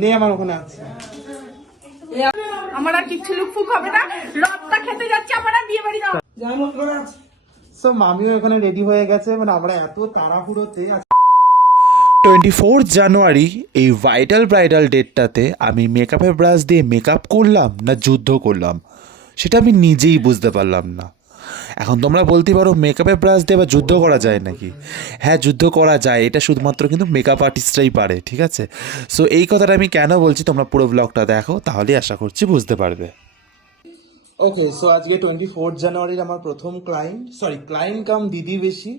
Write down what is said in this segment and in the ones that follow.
নে আমার ওখানে আছে। আমার আর কিচ্ছু লুকফুক হবে না। রথটা খেতে যাচ্ছে আমার বিয়ে বাড়ি যাওয়া সো মামিও এখানে রেডি হয়ে গেছে মানে আমরা এত তাড়াহুড়োতে টোয়েন্টি ফোর্থ জানুয়ারি এই ভাইটাল ব্রাইডাল ডেটটাতে আমি মেকআপের ব্রাশ দিয়ে মেকআপ করলাম না যুদ্ধ করলাম? সেটা আমি নিজেই বুঝতে পারলাম না। এখন তোমরা বলতে পারো মেকআপের ব্রাশ দিয়ে আবার যুদ্ধ করা যায় নাকি? হ্যাঁ যুদ্ধ করা যায়। এটা শুধুমাত্র কিন্তু মেকআপ আর্টিস্টরাই পারে ঠিক আছে? সো এই কথাটা আমি কেন বলছি তোমরা পুরো ব্লগটা দেখো তাহলেই আশা করছি বুঝতে পারবে। ওকে সো আজকে টোয়েন্টি ফোর্থ জানুয়ারির আমার প্রথম ক্লায়েন্ট সরি ক্লায়েন্ট কাম দিদি বেশি।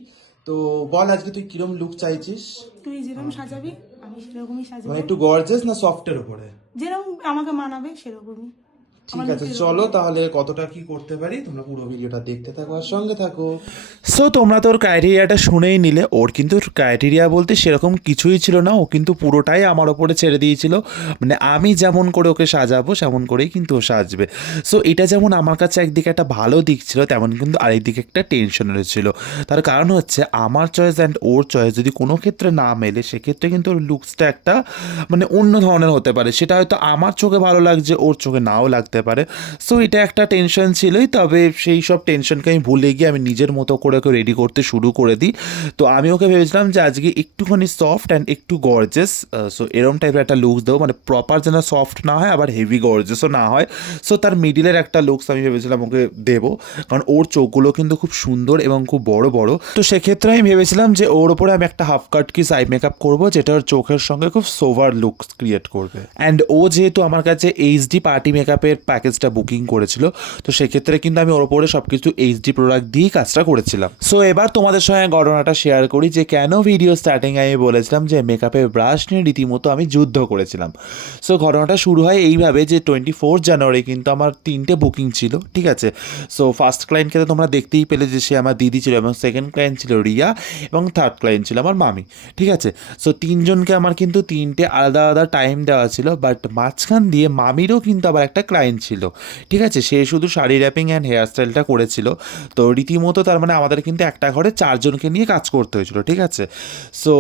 তো বল আজকে তুই কিরম লুক চাইছিস? তুই যেরকম সাজাবি আমি সেরকমই সাজাবো মানে একটু গর্জেস না সফটের উপরে? যেরকম আমাকে মানাবে সেরকমই। ঠিক আছে চলো তাহলে কতটা কি করতে পারি? তোমরা পুরো ভিডিওটা দেখতে থাকো আর সঙ্গে থাকো। সো তোমরা তোর ক্রাইটেরিয়াটা শুনেই নিলে। ওর কিন্তু ক্রাইটেরিয়া বলতে সেরকম কিছুই ছিল না। ও কিন্তু পুরোটাই আমার ওপরে ছেড়ে দিয়েছিল। মানে আমি যেমন করে ওকে সাজাবো সেমন করেই কিন্তু ও সাজবে। সো এটা যেমন আমার কাছে একদিকে একটা ভালো দিক ছিল তেমন কিন্তু আরেকদিকে একটা টেনশনের ছিল। তার কারণ হচ্ছে আমার চয়েস অ্যান্ড ওর চয়েস যদি কোনো ক্ষেত্রে না মেলে সেক্ষেত্রে কিন্তু ওর লুকসটা একটা মানে অন্য ধরনের হতে পারে। সেটা হয়তো আমার চোখে ভালো লাগছে ওর চোখে নাও লাগতে পারে। সো এটা একটা টেনশন ছিলই, তবে সেই সব টেনশনকে আমি ভুলে গিয়ে আমি নিজের মতো করে ওকে রেডি করতে শুরু করে দিই। তো আমি ওকে ভেবেছিলাম যে আজকে একটুখানি সফট অ্যান্ড একটু গর্জেস সো এরম টাইপের একটা লুকস দেবো মানে প্রপার যেন সফট না হয়, আবার হেভি গর্জেসও না হয়। সো তার মিডিলের একটা লুকস আমি ভেবেছিলাম ওকে দেবো, কারণ ওর চোখগুলো কিন্তু খুব সুন্দর এবং খুব বড় বড়। তো সেক্ষেত্রে আমি ভেবেছিলাম যে ওর ওপরে আমি একটা হাফ কাট কি সাই মেকআপ করব, যেটা ওর চোখের সঙ্গে খুব সোভার লুকস ক্রিয়েট করবে। অ্যান্ড ও যেহেতু আমার কাছে এইচডি পার্টি মেকআপের প্যাকেজটা বুকিং করেছিল। তো সেক্ষেত্রে কিন্তু আমি ওর ওপরে সব কিছু এইচডি প্রোডাক্ট দিয়েই কাজটা করেছিলাম। সো এবার তোমাদের সঙ্গে ঘটনাটা শেয়ার করি যে কেন ভিডিও স্টার্টিং আমি বলেছিলাম যে মেকআপের ব্রাশ নিয়ে রীতিমতো আমি যুদ্ধ করেছিলাম। সো ঘটনাটা শুরু হয় এইভাবে যে টোয়েন্টি ফোর জানুয়ারি কিন্তু আমার তিনটে বুকিং ছিল, ঠিক আছে? সো ফার্স্ট ক্লায়েন্টকে তো তোমরা দেখতেই পেলে যে সে আমার দিদি ছিল এবং সেকেন্ড ক্লায়েন্ট ছিল রিয়া এবং থার্ড ক্লায়েন্ট ছিল আমার মামি, ঠিক আছে? সো তিনজনকে আমার কিন্তু তিনটে আলাদা আলাদা টাইম দেওয়া ছিল বাট মাঝখান দিয়ে মামিরও কিন্তু আবার একটা ক্লায়েন্ট ছিল। ঠিক আছে? সে শুধু শাড়ি র্যাপিং অ্যান্ড হেয়ার স্টাইলটা করেছিল। তো রীতিমতো তার মানে আমাদের কিন্তু একটা ঘরে চারজনকে নিয়ে কাজ করতে হয়েছিল, ঠিক আছে? সো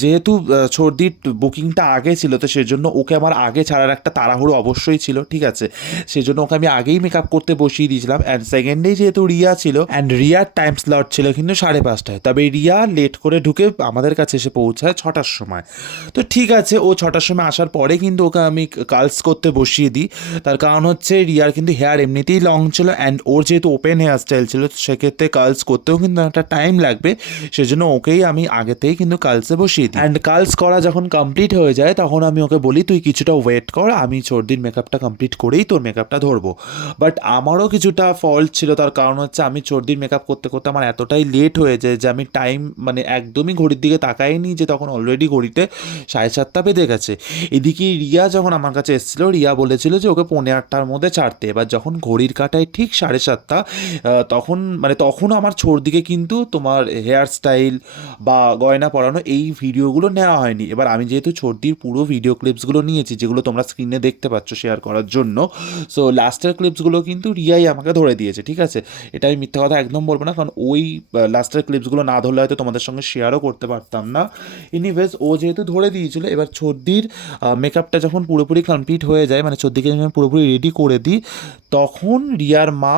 যেহেতু সর্দির বুকিংটা আগে ছিল, তো সেজন্য ওকে আমার আগে ছাড়ার একটা তাড়াহুড়ো অবশ্যই ছিল, ঠিক আছে? সেজন্য ওকে আমি আগেই মেকআপ করতে বসিয়ে দিয়েছিলাম। অ্যান্ড সেকেন্ডেই যেহেতু রিয়া ছিল অ্যান্ড রিয়ার টাইম স্লট ছিল কিন্তু সাড়ে পাঁচটায়। তবে রিয়া লেট করে ঢুকে আমাদের কাছে এসে পৌঁছায় ছটার সময়। তো ঠিক আছে, ও ছটার সময় আসার পরে কিন্তু ওকে আমি কালস করতে বসিয়ে দিই। তার কারণ হচ্ছে রিয়ার, কিন্তু হেয়ার এমনিতেই লং ছিল অ্যান্ড ওর যেহেতু ওপেন হেয়ার স্টাইল ছিল, সেক্ষেত্রে কালস করতেও কিন্তু একটা টাইম লাগবে। সেজন্য ওকেই আমি আগেতেই কিন্তু কালসে বসিয়ে দিই। অ্যান্ড কালস করা যখন কমপ্লিট হয়ে যায়, তখন আমি ওকে বলি, তুই কিছুটা ওয়েট কর, আমি সর্দির মেকআপটা কমপ্লিট করেই তোর মেকআপটা ধরবো। বাট আমারও কিছুটা ফল্ট ছিল, তার কারণ হচ্ছে আমি সর্দির মেকআপ করতে করতে আমার এতটাই লেট হয়ে যায় যে আমি টাইম মানে একদমই ঘড়ির দিকে তাকাইনি যে তখন অলরেডি ঘড়িতে সাড়ে সাতটা বেঁধে গেছে। এদিকে রিয়া যখন আমার কাছে এসেছিল, রিয়া বলেছিল যে ওকে পৌনে মধ্যে ছাড়তে। এবার যখন ঘড়ির কাটায় ঠিক সাড়ে সাতটা তখন মানে তখন আমার দিকে কিন্তু তোমার হেয়ার স্টাইল বা গয়না পরানো এই ভিডিওগুলো নেওয়া হয়নি। এবার আমি যেহেতু ছোটদির পুরো ভিডিও ক্লিপসগুলো নিয়েছি, যেগুলো তোমরা স্ক্রিনে দেখতে পাচ্ছ শেয়ার করার জন্য সো লাস্টের ক্লিপসগুলো কিন্তু রিয়াই আমাকে ধরে দিয়েছে, ঠিক আছে? এটা আমি মিথ্যা কথা একদম বলব না, কারণ ওই লাস্টের ক্লিপসগুলো না ধরলে হয়তো তোমাদের সঙ্গে শেয়ারও করতে পারতাম না। এনিওয়েজ ও যেহেতু ধরে দিয়েছিল, এবার ছর্দির মেকআপটা যখন পুরোপুরি কমপ্লিট হয়ে যায় মানে ছর্দিকে যখন পুরোপুরি রেডি করে দিই তখন রিয়ার মা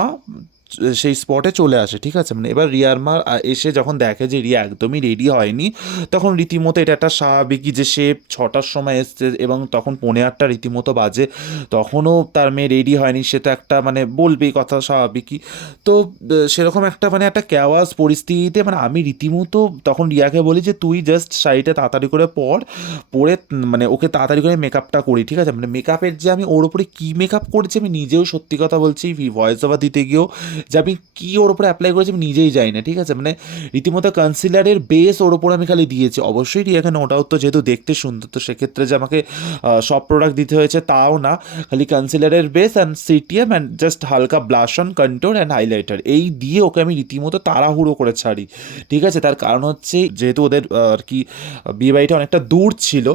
সেই স্পটে চলে আসে, ঠিক আছে? মানে এবার রিয়ার মা এসে যখন দেখে যে রিয়া একদমই রেডি হয়নি, তখন রীতিমতো এটা একটা স্বাভাবিকই যে সে ছটার সময় এসছে এবং তখন পৌনে আটটা রীতিমতো বাজে, তখনও তার মেয়ে রেডি হয়নি, সে তো একটা মানে বলবেই কথা স্বাভাবিকই। তো সেরকম একটা মানে একটা ক্যাওয়াজ পরিস্থিতিতে মানে আমি রীতিমতো তখন রিয়াকে বলি যে, তুই জাস্ট শাড়িটা তাড়াতাড়ি করে পর, পরে মানে ওকে তাড়াতাড়ি করে মেকআপটা করি, ঠিক আছে? মানে মেকআপের যে আমি ওর উপরে কী মেকআপ করেছি আমি নিজেও সত্যি কথা বলছি ভয়েস ওভার দিতে গিয়েও যে আমি কী ওর উপরে অ্যাপ্লাই করেছি আমি নিজেই যাই না, ঠিক আছে? মানে রীতিমতো কনসিলারের বেস ওর ওপর আমি খালি দিয়েছি। অবশ্যই রিয়াকে নো ডাউট তো যেহেতু দেখতে সুন্দর, তো সেক্ষেত্রে যে আমাকে সব প্রোডাক্ট দিতে হয়েছে তাও না। খালি কনসিলারের base and CTM and just হালকা blush on control and highlighter এই দিয়ে ওকে আমি রীতিমতো তাড়াহুড়ো করে ছাড়ি, ঠিক আছে? তার কারণ হচ্ছে যেহেতু ওদের আর কি বিয়ে বাড়িটা অনেকটা দূর ছিল,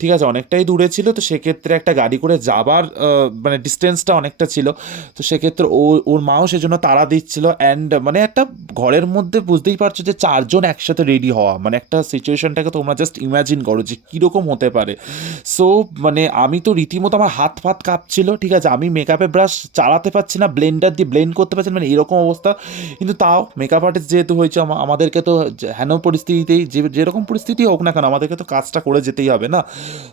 ঠিক আছে? অনেকটাই দূরে ছিল, তো সেক্ষেত্রে একটা গাড়ি করে যাবার মানে ডিস্টেন্সটা অনেকটা ছিল। তো সেক্ষেত্রে ও, ওর মাও সেজন্য তারা দিচ্ছিল অ্যান্ড মানে একটা ঘরের মধ্যে বুঝতেই পারছ যে চারজন একসাথে রেডি হওয়া। মানে একটা সিচুয়েশনটাকে তোমরা জাস্ট ইমাজিন করো যে কীরকম হতে পারে। সো মানে আমি তো রীতিমতো আমার হাত ফাত কাঁপছিল, ঠিক আছে? আমি মেকআপে ব্রাশ চালাতে পারছি না ব্লেন্ডার দিয়ে ব্লেন্ড করতে পারছি মানে এরকম অবস্থা। কিন্তু তাও মেকআপ আর্টিস্ট যেহেতু হয়েছে আমাদেরকে তো হেন পরিস্থিতিতেই যে, যেরকম পরিস্থিতি হোক না কেন, আমাদেরকে তো কাজটা করে যেতেই হবে না।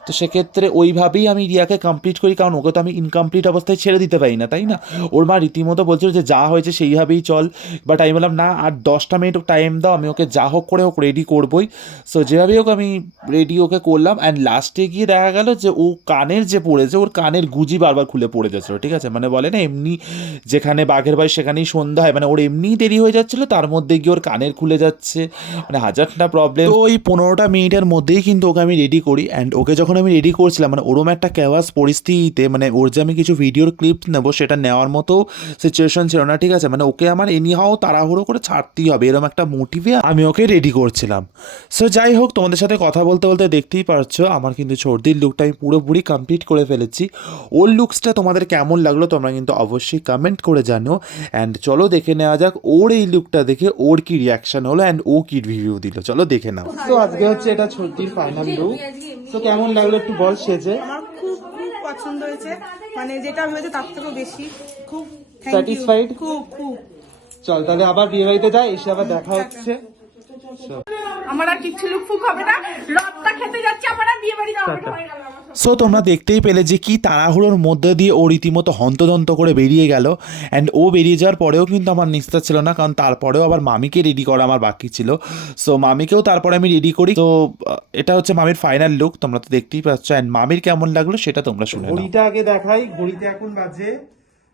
তো সেক্ষেত্রে ওইভাবেই আমি রিয়াকে কমপ্লিট করি, কারণ ওকে তো আমি ইনকমপ্লিট অবস্থায় ছেড়ে দিতে পারি না, তাই না? ওর মা রীতিমতো বলছিল যে যা হয়েছে সেইভাবেই চল। বাট আমি বললাম, না, আর দশটা মিনিট টাইম দাও, আমি ওকে যা হোক করে হোক রেডি করবই। সো যেভাবেই হোক আমি রেডি ওকে করলাম অ্যান্ড লাস্টে গিয়ে দেখা গেল যে, ও কানের যে পড়েছে, ওর কানের গুজি বারবার খুলে পড়ে যাচ্ছিল, ঠিক আছে? মানে বলে না, এমনি যেখানে বাঘের বাড়ি সেখানেই সন্ধ্যা হয় মানে ওর এমনিই দেরি হয়ে যাচ্ছিল, তার মধ্যে গিয়ে ওর কানের খুলে যাচ্ছে। মানে হাজারটা প্রবলেম তো ওই পনেরোটা মিনিটের মধ্যেই কিন্তু ওকে আমি রেডি করি অ্যান্ড ওকে যখন আমি রেডি করছিলাম মানে ওরম একটা ক্যাওয়াস পরিস্থিতিতে মানে ওর যে আমি কিছু ভিডিওর ক্লিপ নেব, সেটা নেওয়ার মতো সিচুয়েশন ছিল না, ঠিক আছে মানে ওকে আমার এনিহাও তাড়াহুড়ো করে ছাড়তেই হবে এরকম একটা মোটিভে আমি ওকে রেডি করছিলাম। সো যাই হোক তোমাদের সাথে কথা বলতে বলতে দেখতেই পারছ আমার কিন্তু সর্দির লুকটা আমি পুরোপুরি কমপ্লিট করে ফেলেছি। ওর লুকসটা তোমাদের কেমন লাগল তোমরা কিন্তু অবশ্যই কমেন্ট করে জানো। অ্যান্ড চলো দেখে নেওয়া যাক ওর এই লুকটা দেখে ওর কি রিয়াকশন হলো অ্যান্ড ও কি রিভিউ দিল। চলো দেখে নাও। তো আজকে হচ্ছে এটা সর্দির ফাইনাল লুক তো কেমন লাগল একটু বল সেজে। খুব পছন্দ হয়েছে। মানে যেটা হয়েছে তার থেকেও বেশি। খুব স্যাটিসফাইড খুব খুব। চল তাহলে আবার বিয়ে বাড়িতে যাই এসে আবার দেখা হচ্ছে। আমার আর কিচ্ছু লুকফুক হবে না। রথটা খেতে যাচ্ছে আমার আর বিয়ে বাড়ি যাওয়া হবে না, সো তোমরা দেখতেই পেলে যে কি তাড়াহুড়োর মধ্যে দিয়ে ও রীতিমতো হন্তদন্ত করে বেরিয়ে গেল। অ্যান্ড ও বেরিয়ে যাওয়ার পরেও কিন্তু আমার নিস্তার ছিল না, কারণ তারপরেও আবার মামিকে রেডি করা আমার বাকি ছিল। সো মামিকেও তারপরে আমি রেডি করি। তো এটা হচ্ছে মামির ফাইনাল লুক তোমরা তো দেখতেই পাচ্ছ। অ্যান্ড মামির কেমন লাগল সেটা তোমরা শুনে ঘড়িটা আগে দেখাই, ঘড়িতে এখন বাজে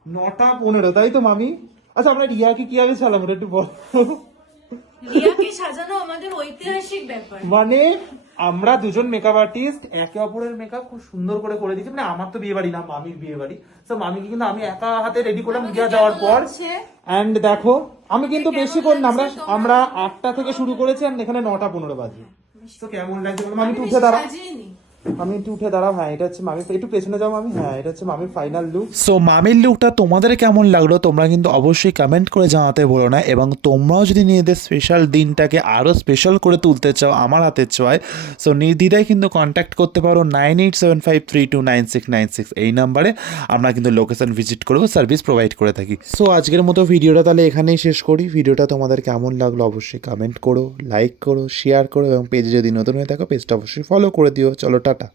নটা পনেরো, তাই তো মামি? আচ্ছা আমরা রিয়াকে কীভাবে এটা একটু বল। রিয়াকে সাজানো আমাদের ঐতিহাসিক ব্যাপার। মানে আমরা দুজন মেকআপ আর্টিস্ট একে অপরের মেকআপ খুব সুন্দর করে করে দিচ্ছি মানে আমার তো বিয়ে বাড়ি না মামির বিয়ে বাড়ি তো মামিকে কিন্তু আমি একা হাতে রেডি করলাম রিয়া যাওয়ার পর। অ্যান্ড দেখো আমি কিন্তু বেশি করি না আমরা আমরা আটটা থেকে শুরু করেছি আর এখানে নটা পনেরো বাজে। তো কেমন লাগছে? মামি উঠে সাজিয়েনি আমি একটু উঠে দাঁড়াও হ্যাঁ এটা হচ্ছে মামি একটু পেছনে যাও মামি হ্যাঁ এটা হচ্ছে মামির ফাইনাল লুক সো মামির লুকটা তোমাদের কেমন লাগল তোমরা কিন্তু অবশ্যই কমেন্ট করে জানাতে বলো না এবং তোমরাও যদি নিজেদের স্পেশাল দিনটাকে আরও স্পেশাল করে তুলতে চাও আমার হাতের ছোঁয়ায় সো নির্দ্বিধায় কিন্তু কন্ট্যাক্ট করতে পারো nine eight seven five three two nine six nine six এই নাম্বারে আমরা কিন্তু লোকেশন ভিজিট করব সার্ভিস প্রোভাইড করে থাকি। সো আজকের মতো ভিডিওটা তাহলে এখানেই শেষ করি। ভিডিওটা তোমাদের কেমন লাগল অবশ্যই কমেন্ট করো লাইক করো শেয়ার করো এবং পেজে যদি নতুন হয়ে থাকো পেজটা অবশ্যই ফলো করে দিও। চলো টাটা